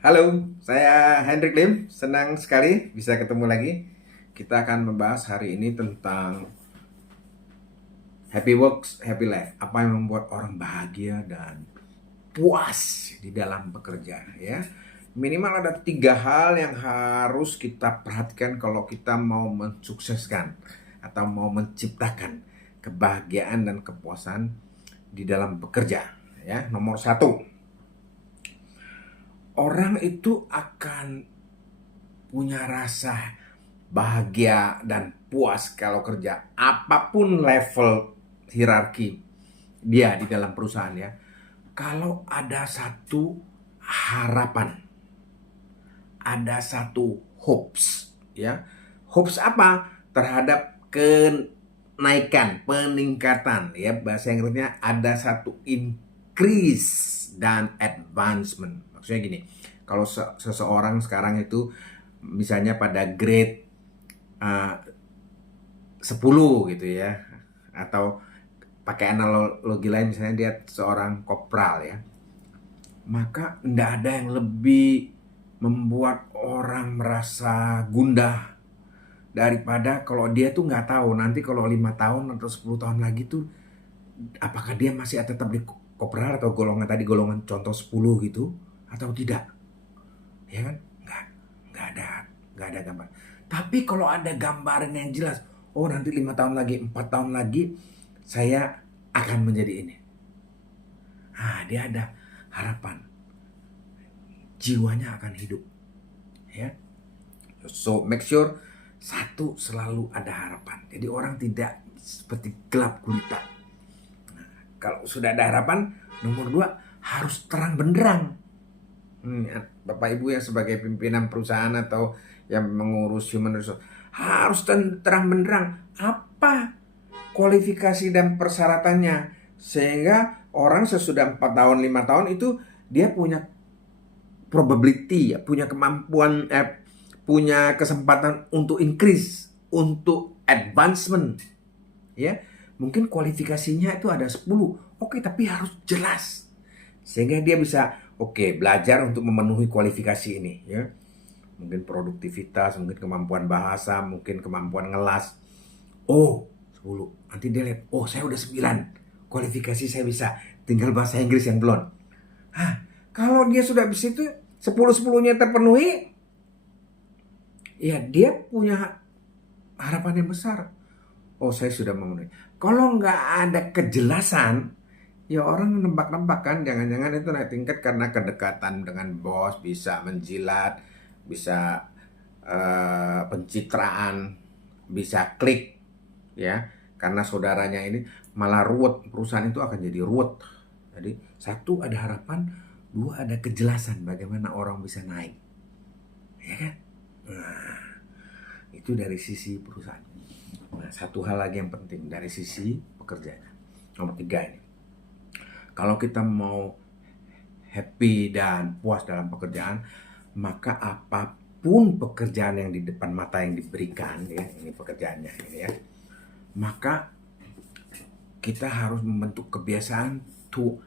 Halo, saya Hendrik Lim. Senang sekali bisa ketemu lagi. Kita akan membahas hari ini tentang happy works, happy life. Apa yang membuat orang bahagia dan puas di dalam bekerja, ya. Minimal ada 3 hal yang harus kita perhatikan kalau kita mau mensukseskan atau mau menciptakan kebahagiaan dan kepuasan di dalam bekerja, ya. Nomor satu, orang itu akan punya rasa bahagia dan puas kalau kerja apapun level hierarki dia di dalam perusahaan, ya, kalau ada satu harapan, ada satu hopes, ya. Hopes apa? Terhadap kenaikan, peningkatan, ya, bahasa Inggrisnya ada satu increase dan advancement. Maksudnya gini, kalau seseorang sekarang itu misalnya pada grade uh, 10 gitu, ya, atau pakai analogi lain misalnya dia seorang kopral, ya, maka tidak ada yang lebih membuat orang merasa gundah daripada kalau dia tuh nggak tahu nanti kalau 5 tahun atau 10 tahun lagi tuh apakah dia masih tetap di kopral atau golongan tadi, golongan contoh 10 gitu atau tidak, ya kan? Nggak ada gambar. Tapi kalau ada gambaran yang jelas, oh nanti 5 tahun lagi, 4 tahun lagi saya akan menjadi ini. Dia ada harapan. Jiwanya akan hidup, ya. So make sure satu, selalu ada harapan. Jadi orang tidak seperti gelap gulita. Kalau sudah ada harapan, nomor 2 harus terang benderang. Bapak Ibu yang sebagai pimpinan perusahaan atau yang mengurus human resource harus terang benderang apa kualifikasi dan persyaratannya, sehingga orang sesudah 4 tahun 5 tahun itu dia punya probability, ya, punya kemampuan, punya kesempatan untuk increase, untuk advancement, ya. Mungkin kualifikasinya itu ada 10, oke, tapi harus jelas sehingga dia bisa belajar untuk memenuhi kualifikasi ini, ya. Mungkin produktivitas, mungkin kemampuan bahasa, mungkin kemampuan ngelas. 10. Nanti dia lihat, saya udah 9. Kualifikasi saya bisa, tinggal bahasa Inggris yang belum. Kalau dia sudah bisa itu 10-10-nya terpenuhi, ya dia punya harapan yang besar. Saya sudah memenuhi. Kalau nggak ada kejelasan, ya orang nebak-nebak kan, jangan-jangan itu naik tingkat karena kedekatan dengan bos, bisa menjilat, bisa pencitraan, bisa klik, ya, karena saudaranya ini malah ruwet, perusahaan itu akan jadi ruwet. Jadi satu, ada harapan. 2, ada kejelasan bagaimana orang bisa naik, ya kan? Nah, itu dari sisi perusahaan. Nah, satu hal lagi yang penting dari sisi pekerjaan. Nomor 3 ini, kalau kita mau happy dan puas dalam pekerjaan, maka apapun pekerjaan yang di depan mata yang diberikan, ya, ini pekerjaannya ini, ya, maka kita harus membentuk kebiasaan to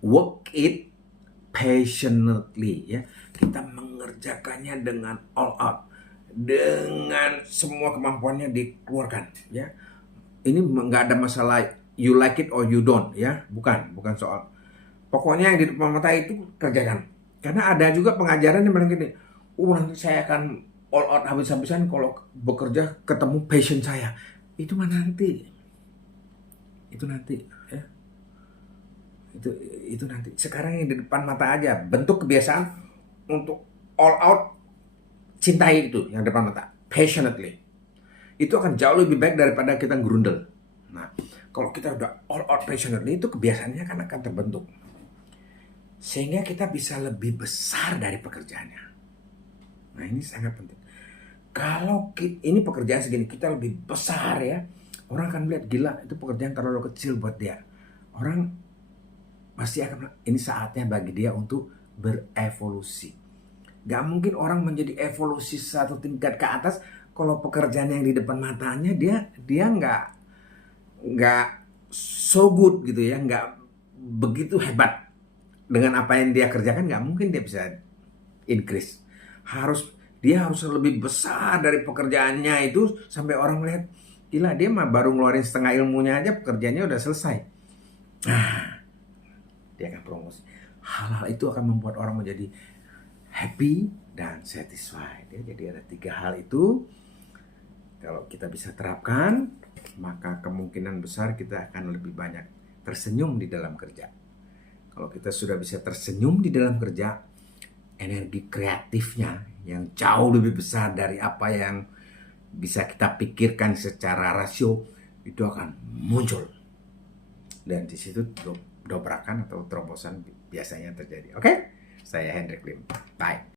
work it passionately, ya. Kita mengerjakannya dengan all out, dengan semua kemampuannya dikeluarkan, ya. Ini nggak ada masalah you like it or you don't, ya. Bukan soal. Pokoknya yang di depan mata itu kerjakan. Karena ada juga pengajaran yang bilang gini, nanti saya akan all out habis-habisan kalau bekerja ketemu passion saya. Itu mah nanti. Itu nanti, ya. Itu nanti. Sekarang yang di depan mata aja, bentuk kebiasaan untuk all out, cintai itu yang depan mata, passionately. Itu akan jauh lebih baik daripada kita gerundel. Nah, kalau kita udah all out passionately, itu kebiasaannya kan akan terbentuk, sehingga kita bisa lebih besar dari pekerjaannya. Nah, ini sangat penting. Kalau ini pekerjaan segini, kita lebih besar, ya, orang akan melihat, gila, itu pekerjaan terlalu kecil buat dia. Orang pasti akan, ini saatnya bagi dia untuk berevolusi. Gak mungkin orang menjadi evolusi satu tingkat ke atas kalau pekerjaan yang di depan matanya dia nggak so good gitu, ya, nggak begitu hebat dengan apa yang dia kerjakan. Nggak mungkin dia bisa increase. Dia harus lebih besar dari pekerjaannya itu sampai orang melihat, gila dia mah baru ngeluarin setengah ilmunya aja pekerjaannya udah selesai. Nah, dia akan promosi. Hal-hal itu akan membuat orang menjadi happy dan satisfied. Ya, jadi ada 3 hal itu. Kalau kita bisa terapkan, maka kemungkinan besar kita akan lebih banyak tersenyum di dalam kerja. Kalau kita sudah bisa tersenyum di dalam kerja, energi kreatifnya yang jauh lebih besar dari apa yang bisa kita pikirkan secara rasio itu akan muncul. Dan di situ dobrakan atau terobosan biasanya terjadi. Oke? Saya Hendrik Lim. Bye.